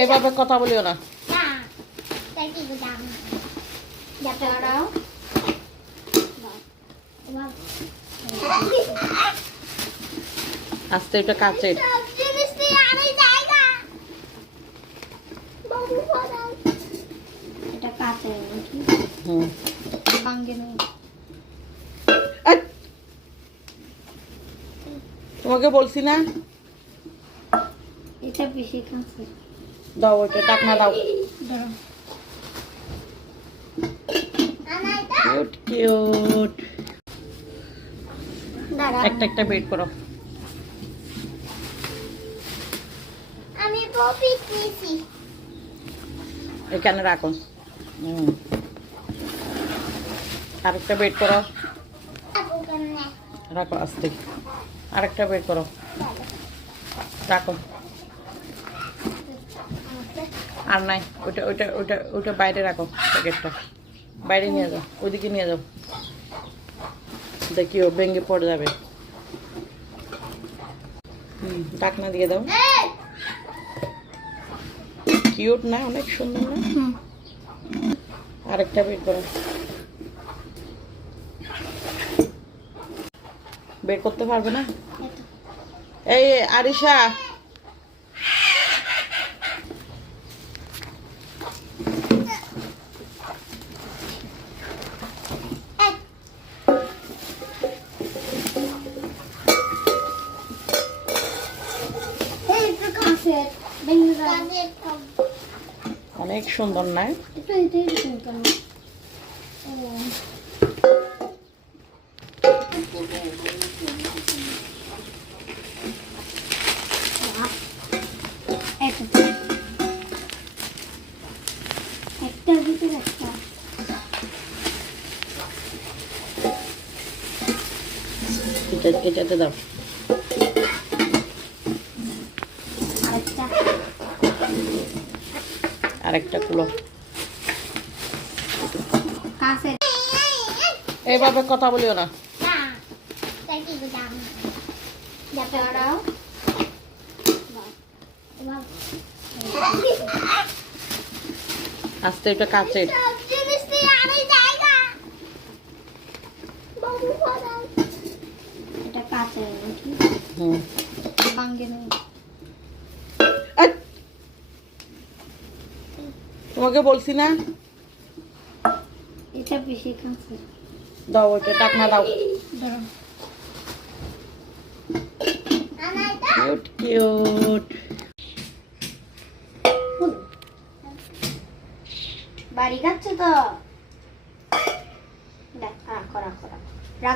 এইভাবে কথা বলিও না। আস্তে এটা কাচের। এটা কাচের নাকি? হুম। ভাঙে না। তোমাকে বলছি না এটা বেশি কাঁচে। দাও ওইটা টাকনা দাও। Cute cute. একটা একটা বেড করো। আমি পপিট নিছি। এখানে রাখো। আরেকটা বেড করো। রাখো আস্তে। আরেকটা বেড করো। রাখো। আর নাই ওইটা ওইটা ওইটা ওইটা বাইরে রাখো প্যাকেটটা। বাইরে নিয়ে যাও, ওইদিকে নিয়ে যাও। দেখিও ভেঙে পড়ে যাবে। ঢাকনা দিয়ে দাও। কিউট না, অনেক সুন্দর না? আরেকটা বের করো। বের করতে পারবে না? এই আরিশা, অনেক সুন্দর না? একটার ভিতরে একটা। এটাতে দাও। আরেকটা খুলো। এইভাবে কথা বলিও না। আস্তে এটা কাচের। এটা কাচের নাকি? হুম। ভাঙে না। তোমাকে বলছি না এটা বেশি কাঁচে। দাও ওইটা টাকনা দাও। Cute cute. বাড়ি খাচ্ছ তো? রাখো রাখো রাখো।